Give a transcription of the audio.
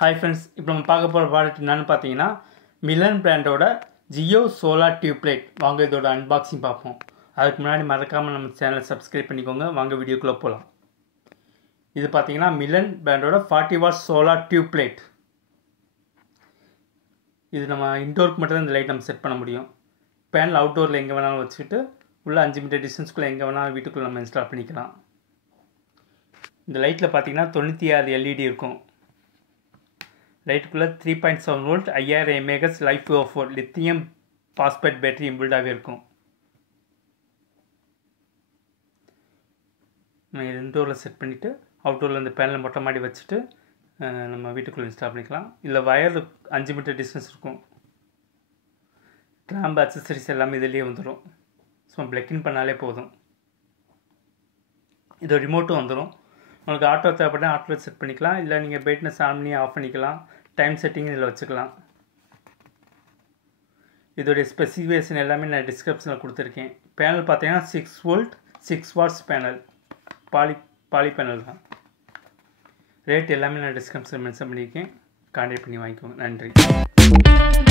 Hi friends, இப்போ நம்ம பார்க்க போகிற ப்ராடக்ட் என்னன்னு பார்த்தீங்கன்னா மிலன் பிராண்டோட ஜியோ சோலார் டியூப் லைட். வாங்க இதோட அன்பாக்சிங் பார்ப்போம். அதுக்கு முன்னாடி மறக்காமல் நம்ம சேனலை சப்ஸ்கிரைப் பண்ணிக்கோங்க. வாங்க வீடியோக்குள்ளே போகலாம். இது பார்த்தீங்கன்னா மிலன் பிராண்டோட 40 வாட் சோலார் டியூப் லைட். இது நம்ம இன்டோருக்கு மட்டும் தான் இந்த லைட் நம்ம செட் பண்ண முடியும். பேனல் அவுட்டோரில் எங்கே வேணாலும் வச்சுக்கிட்டு உள்ள 5 மீட்டர் டிஸ்டன்ஸ்குள்ளே எங்கே வேணாலும் வீட்டுக்குள்ளே நம்ம இன்ஸ்டால் பண்ணிக்கலாம். இந்த லைட்டில் பார்த்தீங்கன்னா 96 எல்இடி இருக்கும். லைட்டுக்குள்ளே 3.7 volt 5000 mAh life over lithium phosphate battery இன்பில்டாகவே இருக்கும். நம்ம இன்டோரில் செட் பண்ணிவிட்டு அவுட்டோரில் இந்த பேனலை மொட்டை மாடி வச்சுட்டு நம்ம வீட்டுக்குள்ளே இன்ஸ்டால் பண்ணிக்கலாம். இல்லை வயர் 5 மீட்டர் டிஸ்டன்ஸ் இருக்கும். கிளாம்பு அக்சசரிஸ் எல்லாமே இதிலேயே வந்துடும். ஸோ பிளக்கின் பண்ணாலே போதும். இது ரிமோட்டும் வந்துடும். உங்களுக்கு ஆட்டோ தேவைப்பட்டால் ஆட்டோவில் செட் பண்ணிக்கலாம். இல்லை நீங்கள் பிரைட்னஸ் ஆன் பண்ணி ஆஃப் பண்ணிக்கலாம். டைம் செட்டிங் இதில் வச்சுக்கலாம். இதோடைய ஸ்பெசிஃபிகேஷன் எல்லாமே நான் டிஸ்கிரிப்ஷனில் கொடுத்துருக்கேன். பேனல் பார்த்தீங்கன்னா 6 volt 6 watts panel, poly panel தான். ரேட் எல்லாமே நான் டிஸ்கிரிப்ஷனில் மென்ஷன் பண்ணியிருக்கேன். கான்டாக்ட் பண்ணி வாங்கிக்கோங்க. நன்றி.